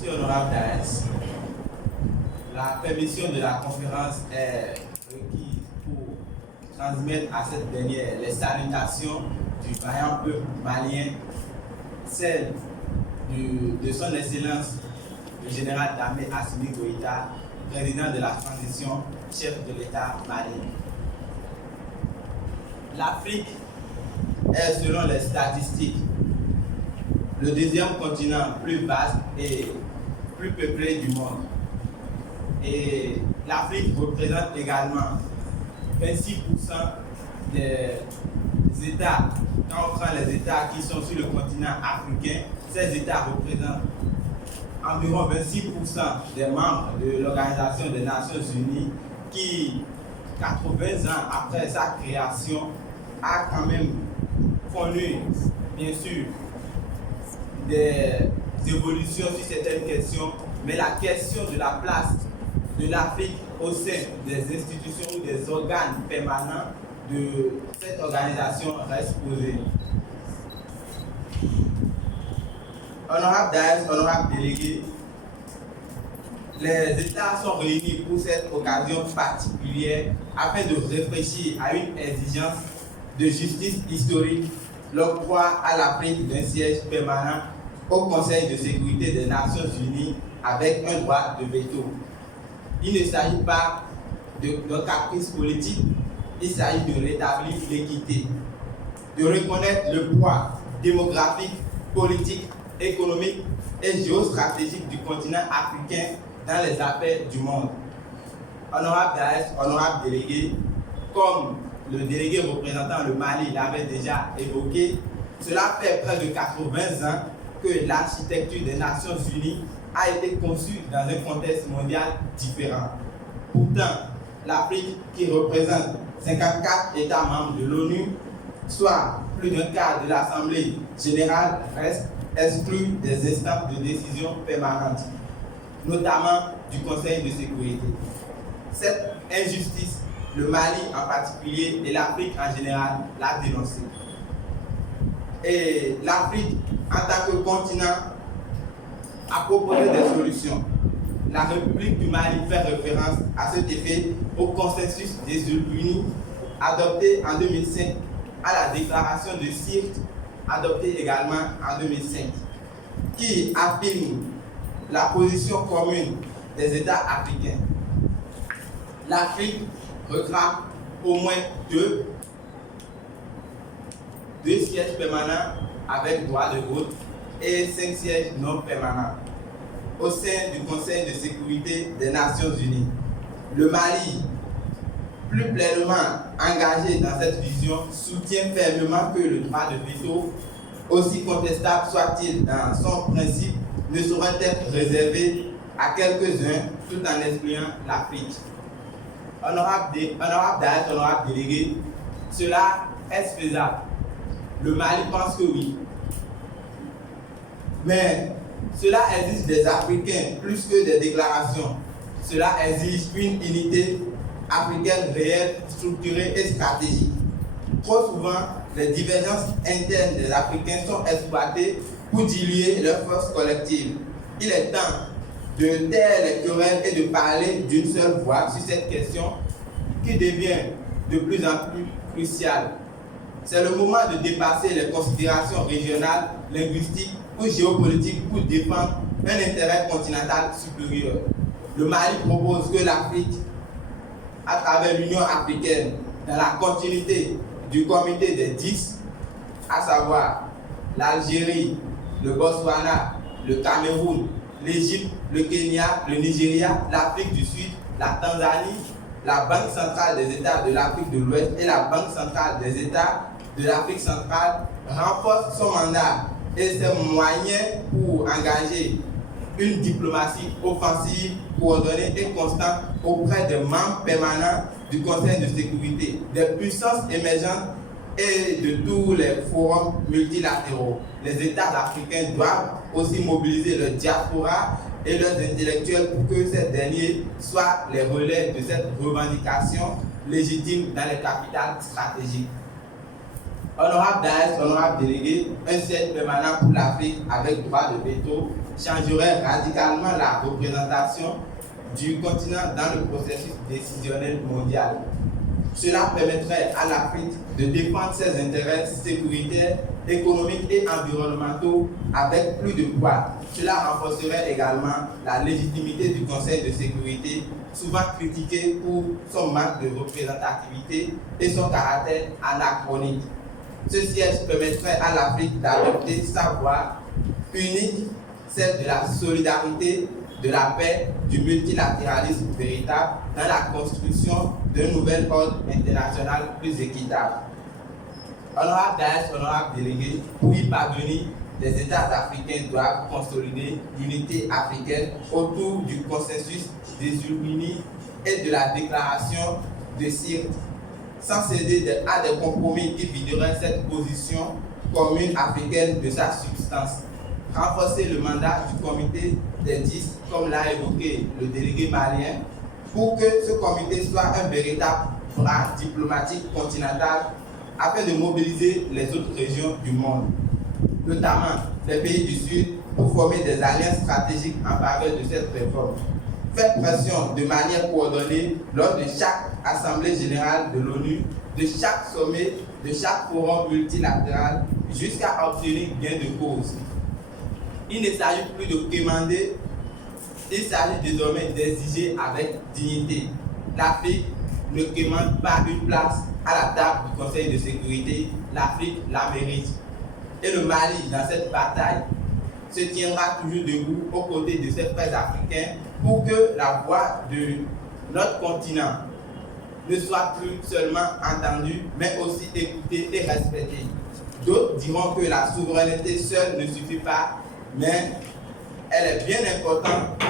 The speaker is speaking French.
Merci honorable Daes. La permission de la conférence est requise pour transmettre à cette dernière les salutations du vaillant peuple malien, celles de son Excellence le général d'armée Assimi Goïta, président de la transition, chef de l'État malien. L'Afrique est, selon les statistiques, le deuxième continent plus vaste et plus peuplé du monde. Et l'Afrique représente également 26% des États. Quand on prend les États qui sont sur le continent africain, ces États représentent environ 26% des membres de l'Organisation des Nations Unies qui, 80 ans après sa création, a quand même connu, bien sûr, des évolutions sur certaines questions, mais la question de la place de l'Afrique au sein des institutions ou des organes permanents de cette organisation reste posée. Honorable Daes, honorable délégué, les États sont réunis pour cette occasion particulière afin de réfléchir à une exigence de justice historique, l'octroi à l'Afrique d'un siège permanent au Conseil de sécurité des Nations Unies avec un droit de veto. Il ne s'agit pas d'un caprice politique, il s'agit de rétablir l'équité, de reconnaître le poids démographique, politique, économique et géostratégique du continent africain dans les affaires du monde. Honorable Daes, honorable délégué, comme le délégué représentant le Mali l'avait déjà évoqué, cela fait près de 80 ans que l'architecture des Nations Unies a été conçue dans un contexte mondial différent. Pourtant, l'Afrique, qui représente 54 États membres de l'ONU, soit plus d'un quart de l'Assemblée générale, reste exclue des instances de décision permanentes, notamment du Conseil de sécurité. Cette injustice, le Mali en particulier et l'Afrique en général l'a dénoncée. Et l'Afrique, en tant que continent, a proposé des solutions. La République du Mali fait référence à cet effet au consensus des Unis adopté en 2005, à la déclaration de Sirte adoptée également en 2005, qui affirme la position commune des États africains. L'Afrique réclame au moins deux sièges permanents avec droit de vote et 5 sièges non permanents au sein du Conseil de sécurité des Nations Unies. Le Mali, plus pleinement engagé dans cette vision, soutient fermement que le droit de veto, aussi contestable soit-il dans son principe, ne saurait être réservé à quelques-uns tout en excluant l'Afrique. Honorable Daes, honorable délégué, cela est faisable. Le Mali pense que oui. Mais cela exige des Africains plus que des déclarations. Cela exige une unité africaine réelle, structurée et stratégique. Trop souvent, les divergences internes des Africains sont exploitées pour diluer leurs forces collectives. Il est temps de taire les querelles et de parler d'une seule voix sur cette question qui devient de plus en plus cruciale. C'est le moment de dépasser les considérations régionales, linguistiques ou géopolitiques pour défendre un intérêt continental supérieur. Le Mali propose que l'Afrique, à travers l'Union africaine, dans la continuité du comité des 10, à savoir l'Algérie, le Botswana, le Cameroun, l'Égypte, le Kenya, le Nigeria, l'Afrique du Sud, la Tanzanie, la Banque centrale des États de l'Afrique de l'Ouest et la Banque centrale des États de l'Afrique centrale renforce son mandat et ses moyens pour engager une diplomatie offensive, coordonnée et constante auprès des membres permanents du Conseil de sécurité, des puissances émergentes et de tous les forums multilatéraux. Les États africains doivent aussi mobiliser leur diaspora et leurs intellectuels pour que ces derniers soient les relais de cette revendication légitime dans les capitales stratégiques. Honorable Daes, honorable délégué, un siège permanent pour l'Afrique avec droit de veto, changerait radicalement la représentation du continent dans le processus décisionnel mondial. Cela permettrait à l'Afrique de défendre ses intérêts sécuritaires, économiques et environnementaux avec plus de poids. Cela renforcerait également la légitimité du Conseil de sécurité, souvent critiqué pour son manque de représentativité et son caractère anachronique. Ce siège permettrait à l'Afrique d'adopter sa voie unique, celle de la solidarité, de la paix, du multilatéralisme véritable dans la construction d'un nouvel ordre international plus équitable. Honorable Daesh, honorable délégué, pour y parvenir, les États africains doivent consolider l'unité africaine autour du consensus des Illuminés et de la déclaration de Sirte, sans céder à des compromis qui videraient cette position commune africaine de sa substance. Renforcer le mandat du comité des 10, comme l'a évoqué le délégué malien, pour que ce comité soit un véritable bras diplomatique continental afin de mobiliser les autres régions du monde, notamment les pays du Sud, pour former des alliances stratégiques en faveur de cette réforme. Faire pression de manière coordonnée lors de chaque Assemblée générale de l'ONU, de chaque sommet, de chaque forum multilatéral, jusqu'à obtenir gain de cause. Il ne s'agit plus de quémander, il s'agit désormais d'exiger avec dignité. L'Afrique ne quémande pas une place à la table du Conseil de sécurité, l'Afrique la mérite. Et le Mali, dans cette bataille, se tiendra toujours debout aux côtés de ses frères africains pour que la voix de notre continent ne soit plus seulement entendue, mais aussi écoutée et respectée. D'autres diront que la souveraineté seule ne suffit pas, mais elle est bien importante